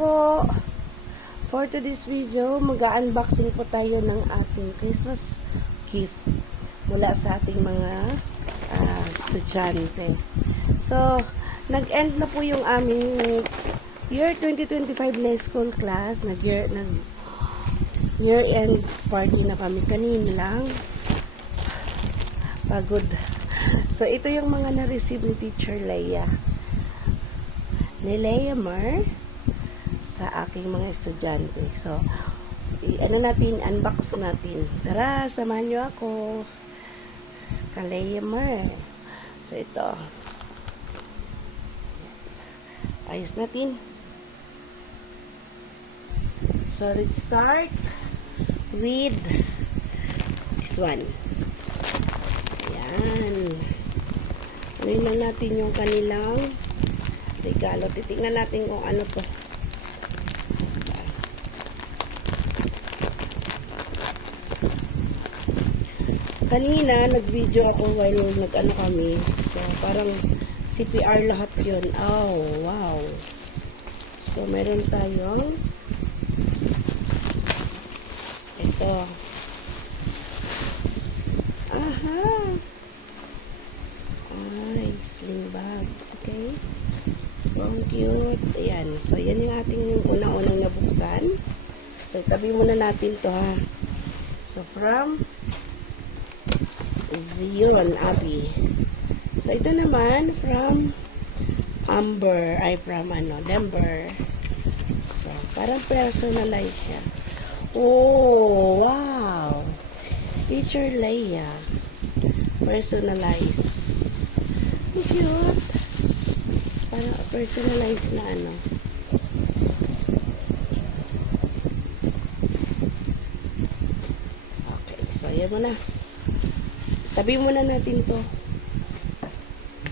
po! For today's video, mag-unboxing po tayo ng ating Christmas gift mula sa ating mga estudyante. So, nag-end na po yung aming year 2025 na school class. Year-end party na kami kanina lang. Pagod. So, ito yung mga na-receive ni Teacher Leia. Ni Leia Mar sa aking mga estudyante. So, unbox natin. Tara, samahan nyo ako. Leia Mar. So, ito. Ayos natin. So, let's start with this one. Ayan. Ano lang natin yung kanilang regalo. Titignan natin kung ano to. Kanina, nag-video ako while nag-ano kami. So, parang CPR lahat yun. Oh, wow. So, meron tayong ito. Aha. Ay, sling bag. Okay. Ang cute. Ayan. So, yan yung ating unang-unang nabuksan. So, tabi muna natin to ha. So, from Zion Abby. So, ito naman from Amber. Ay, from Denver. So, parang personalized siya. Oh, wow. Teacher Leia. Personalized. Ang cute. Parang personalized na ano. Okay, so yan muna. Tabi muna natin to.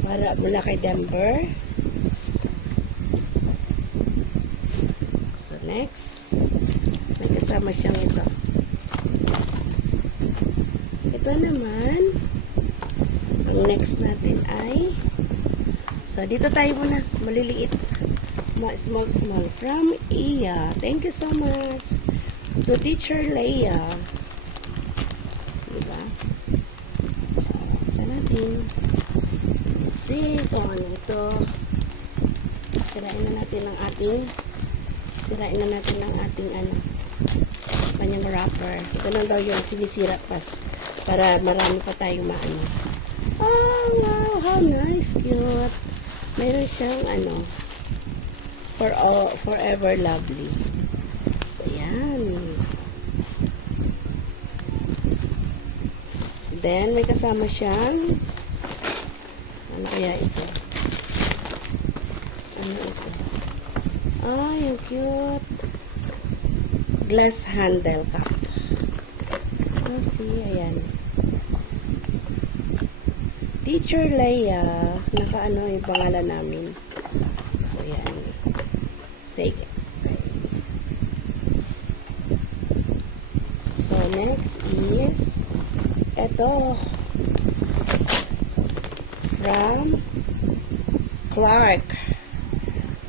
Para mula kay Denver. So next, may kasama siyang ito. Ito naman, ang next natin ay, so dito tayo muna, maliliit. Small. From Iya. Thank you so much to Teacher Leia. Diba? So, natin. Let's see kung ano ito. Sirain na natin ang ating kanyang wrapper. Ito na daw yung sinisira pas para marami pa tayong maano. Oh, wow, how nice, cute. Meron siyang forever lovely. So, yan. Then, may kasama siyang ano kaya ito? Ano ito? Ah, yung cute. Glass handle cup. Oh, see, ayan. Teacher Leia. Naka-ano yung pangalan namin. So, yan. Sige. So, next is ito. From Clark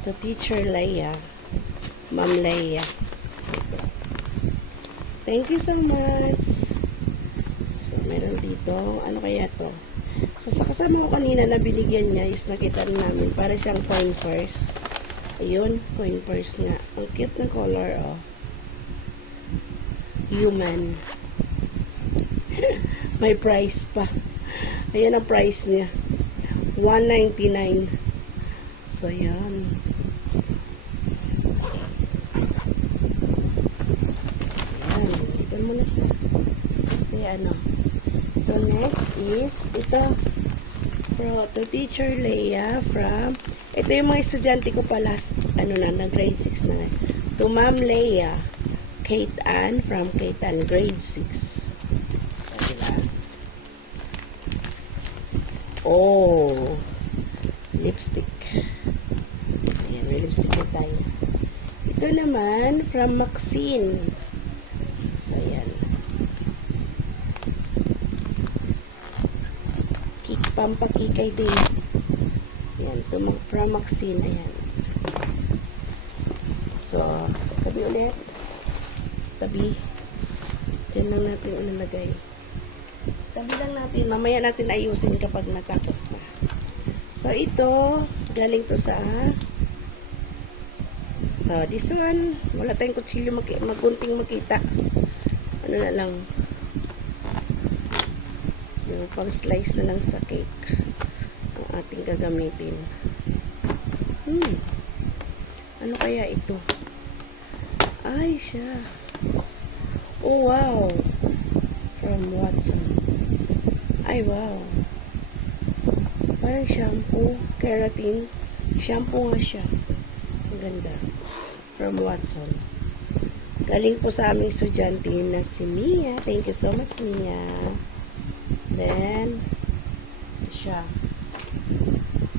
to Teacher Leia. Ma'am Leia. Thank you so much. So, meron dito. Ano kaya to? So, sa kasama ko kanina na binigyan niya is nakita namin. Para siyang coin purse. Ayun, coin purse nga. Ang cute na color, oh. Human. May price pa. Ayan ang price niya. $1.99. So, yan. Ito muna siya. Kasi So, next is ito. To Teacher Leia from ito yung mga estudyante ko pa last na grade 6 na. To Ma'am Leia. Kate Ann from Kate Ann grade 6. So, diba? Oh. Lipstick. Ayan, may lipstick na tayo. Ito naman from Maxine. So, ayan. Pampakikay din. Ayan, from Maxine. Ayan. So, tabi ulit. Tabi. Diyan lang natin ilalagay. Tabi lang natin. Mamaya natin ayusin kapag natapos na. So, ito, galing to sa so, this one, wala tayong kutsilyo magunting makita. Ano na lang. Yung pang slice na lang sa cake. Ang ating gagamitin. Ano kaya ito? Ay, siya. Oh, wow. From Watson. Ay, wow. Parang shampoo. Keratin. Shampoo nga siya. Ang ganda. From Watson. Galing po sa aming estudyante na si Mia. Thank you so much, Mia. Then, siya.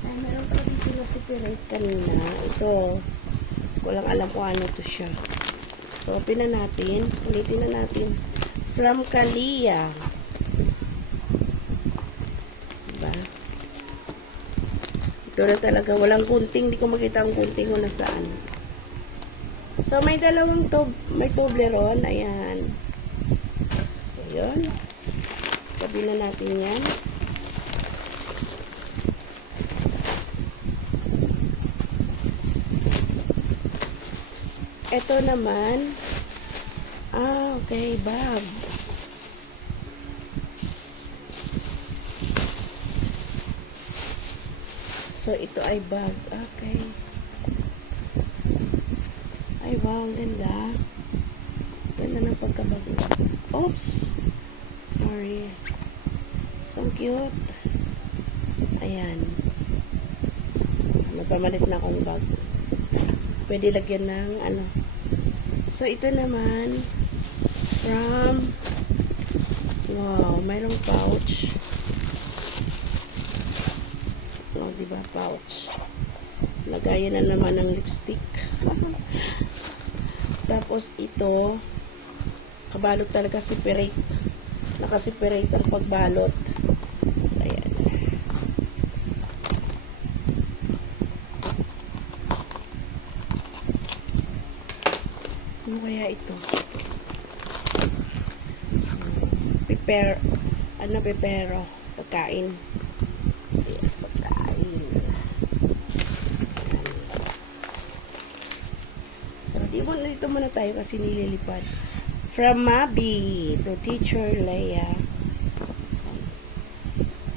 Ay, meron pala dito na si Pirate kanina. Ito. Walang alam kung ano to siya. So, open na natin. Ulitin na natin. From Kalia. Diba? Ito na talaga. Walang gunting. Hindi ko makita ang gunting kung nasaan. So, may dalawang may Toblerone. Ayan. So, yun. Tabi na natin yan. Ito naman, okay, bag. So, ito ay bag. Okay. Ay, wow, ang ganda. Ganda ng pagkabag. Oops! Sorry. So cute. Ayan. Nagpamalit na akong bag. Pwede lagyan ng ano. So, ito naman from wow, mayroong pouch. Oh, diba? Pouch. Lagayan na naman ng lipstick. Tapos, ito kabalot talaga si Pirate. Nakasiperate ang pagbalot. So, ayan. Ano kaya ito? So, pepero. Pagkain. Ayan, pagkain. Ayan. So, dito muna tayo kasi nililipad. From Mabi to Teacher Leia.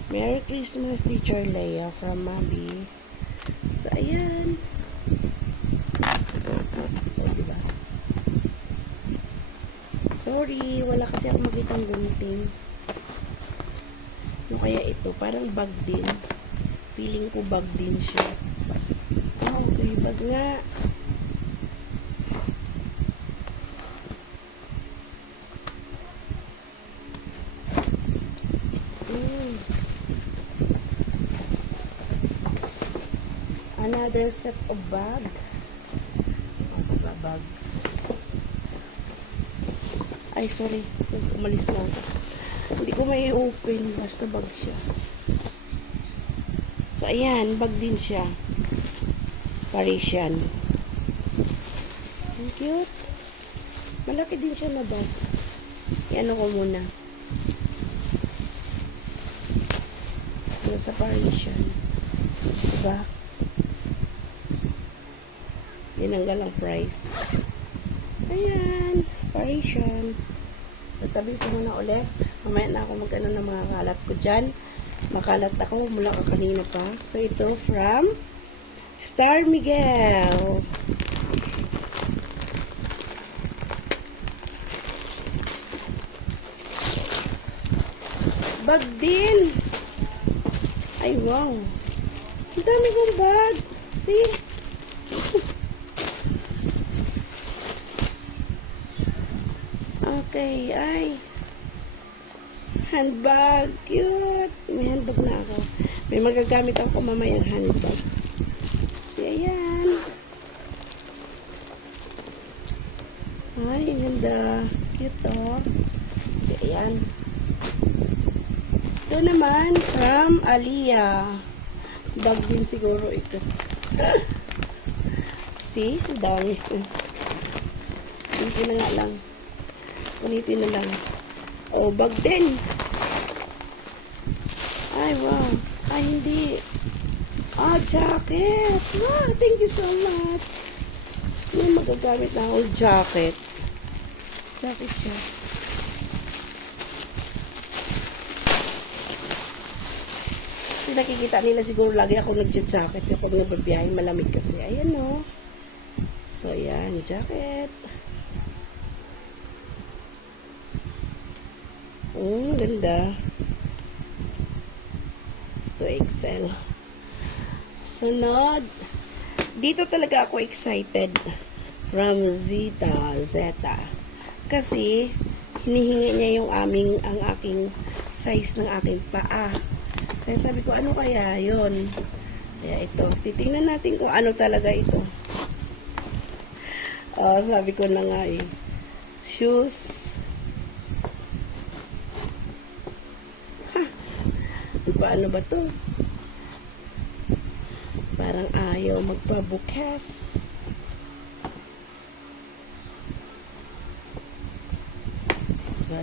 Merry Christmas, Teacher Leia, from Mabi. So, ayan. Diba? Sorry, wala kasi ako makitang gunting. Ano kaya ito? Parang bag din. Feeling ko bag din siya. Oh, okay, bag nga. Another set of bag. Diba, bags. Ay, sorry. Umalis na ako. Hindi ko may open. Basta bag siya. So, ayan. Bag din siya. Parisian. Ang cute. Malaki din siya na bag. Iano ko muna. Nasa Parisian. Diba? Tinanggal ang price. Ayan. Parisian. So, tabi ko muna ulit. Mamaya na ako mag-ano ng mga kalat ko dyan. Makalat ako. Mula ka kanina pa. So, ito from Star Miguel. Bag din. Ay, wow. Ang dami kong bag. See? Okay, ay. Handbag. Cute. May handbag na ako. May magagamit ako mamaya handbag. So, ayan. Ay, ang ganda. Cute, oh. So, ayan. Ito naman from Alia. Bag din siguro ito. See? Dami. Punitin na nga lang. Punitin na lang. Oh, bag din. Ay, wow. Ay, hindi. Ah, jacket. Wow, thank you so much. May magagamit na akong jacket. Jacket siya. Kasi nakikita nila siguro lagi ako nagja-jacket kapag nababiyahe, malamig kasi. Ayan, no. So, ayan, jacket. Ganda. 2XL. Sunod. Dito talaga ako excited. From Zeta. Kasi, hinihingi niya yung ang aking size ng aking paa. Kaya sabi ko, ano kaya yon? Kaya ito. Titingnan natin kung ano talaga ito. Sabi ko na nga eh. Shoes. Paano ba to? Parang ayaw magpabukas.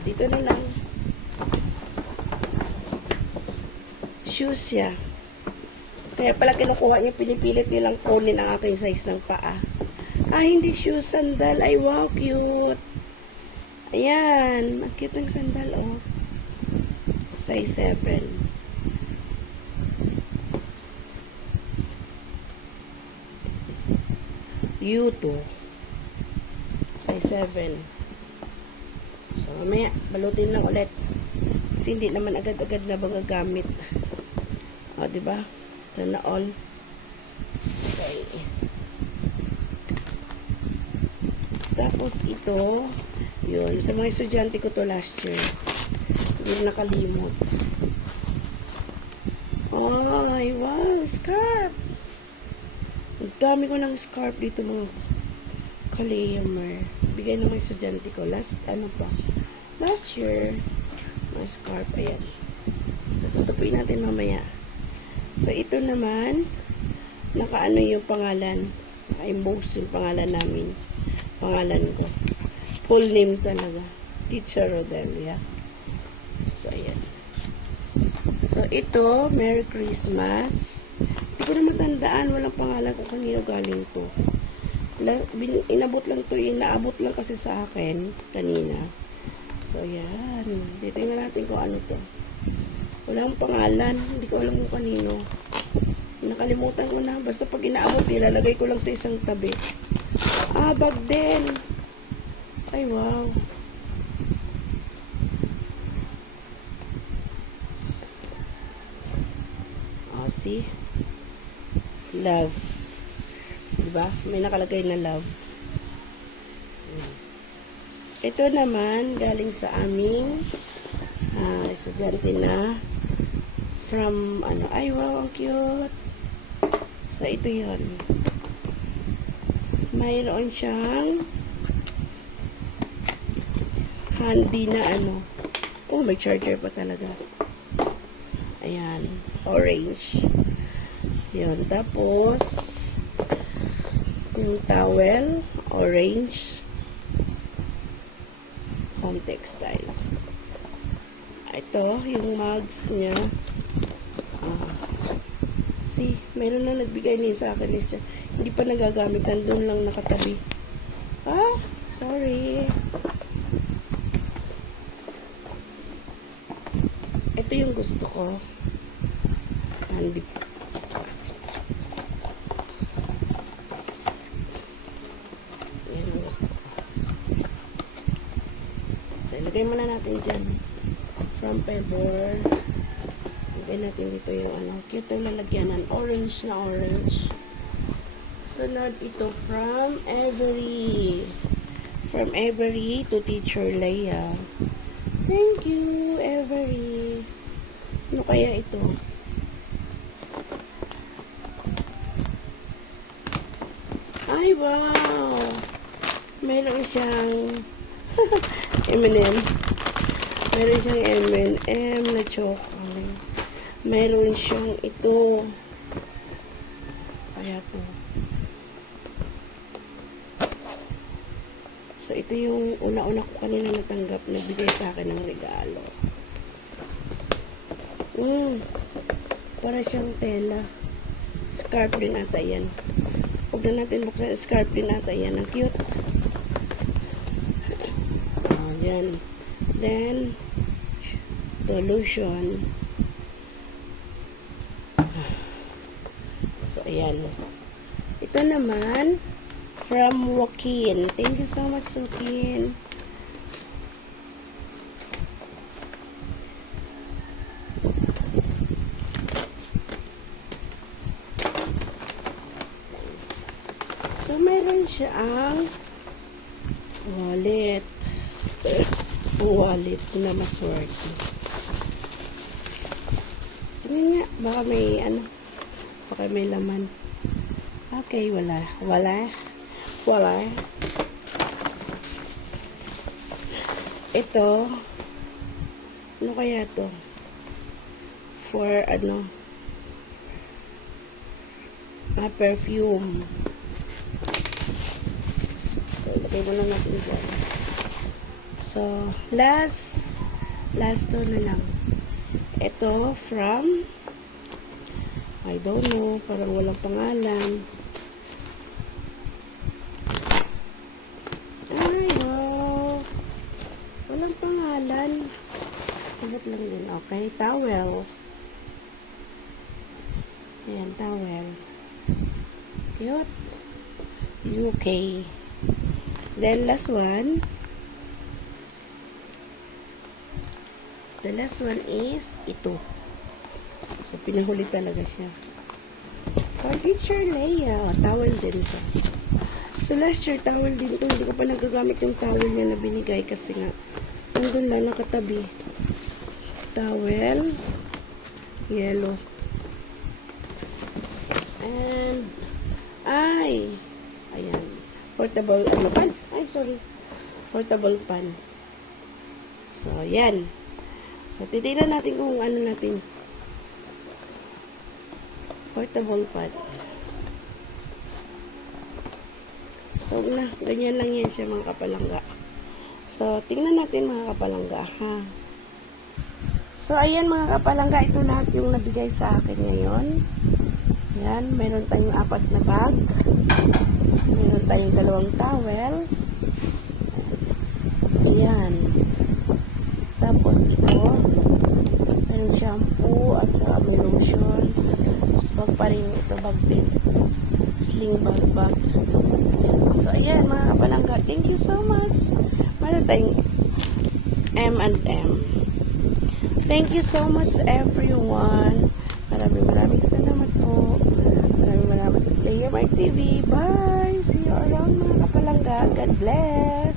Dito na lang. Shoes siya. Kaya pala kinukuha niya, pinipilit nilang kunin ang aking size ng paa. Hindi shoes, sandal. Ay, wow, cute. Ayan. Ang cute ng sandal, oh. Size 7. U2. Size 7. So, mamaya, balutin lang ulit. Kasi hindi naman agad-agad na magagamit. O, diba? Ito na all. Okay. Tapos ito, yun. Sa mga estudyante ko to last year. Hindi nakalimot. Ay, wow, scarf. Ang dami ko ng scarf dito mga kalamer. Bigay ng mga estudyante ko. Last year, mga scarf. Ayan. So, tutupuin natin mamaya. So, ito naman, nakaano yung pangalan. Naka-emboss yung pangalan namin. Pangalan ko. Full name talaga. Teacher Rodelia. So, ayan. So, ito, Merry Christmas. Hindi ko na matandaan. Walang pangalan kung kanino galing to. Inaabot lang kasi sa akin kanina. So, yan. Titingnan natin kung ano to. Walang pangalan. Hindi ko alam kung kanino. Nakalimutan ko na. Basta pag inaabot, nilalagay ko lang sa isang tabi. Bag din. Ay, wow. See? Love. Diba? May nakalagay na love. Ito naman, galing sa aming estudyante na from, ay wow, ang cute. So, ito yon. Mayroon siyang handy na may charger pa talaga. Ayan, orange. Yun, tapos yung towel, orange. Home textile. Ito, yung mugs niya. See, meron na nagbigay niya sa akin list. Hindi pa nagagamit, nandun lang nakatabi. Sorry. Ito yung gusto ko. Handy. Yan ang gusto ko. So, ilagay muna natin dyan. From Pebor. Ilagay natin dito yung cute yung lalagyanan. Orange na orange. Sunod ito from Avery. From Avery to Teacher Leia. Thank you, Avery. Ano kaya ito? Ay, wow! Meron siyang M&M. Meron siyang M&M na chocolate. Meron siyang ito. Kaya to. So, ito yung una-una ko kanina natanggap na bigay sa akin ng regalo. Para siyang tela. Scarf din ata yan. Huwag na natin buksan. Scarf din ata yan. Ang cute. Yan. Then, the lotion. So, ayan. Ito naman, from Joaquin. Thank you so much, Joaquin. So, meron siya ang wallet. Wallet na maswerte. Tingnan nga, baka may baka may laman. Okay, wala. Ito, ano kaya to? For perfume. So, ilagay mo na natin dyan. So, last to na lang. Ito from, I don't know, parang walang pangalan. Ay, oh. Walang pangalan. Abot lang din. Okay, towel. Ayan, towel. Cute. UK. Then, last one. The last one is ito. So, pinahuli talaga siya. For Teacher Leia. Towel din siya. So, last year, towel din ito. Hindi ko pa nagagamit yung towel niya na binigay kasi nga, nandun lang nakatabi. Towel. Yellow. And, ayan. Portable, pan? Sorry. Portable pan. So, yan. So, titignan natin kung ano natin. Portable pan. So, ganyan lang yan siya mga kapalangga. So, tingnan natin mga kapalangga, ha. So, ayan mga kapalangga, ito lahat yung nabigay sa akin ngayon. Yan, meron tayong 4 na bag. Meron tayong 2 towel. Ayan. Tapos ito, meron shampoo at saka may lotion. Tapos bag pa rin, ito bag din. Sling bag. So, ayan mga kapalangga, thank you so much. Meron tayong M&M. Thank you so much everyone. Maraming salamat po. Maraming sa Player Mark TV. Bye! See you around mga kapalangga. God bless!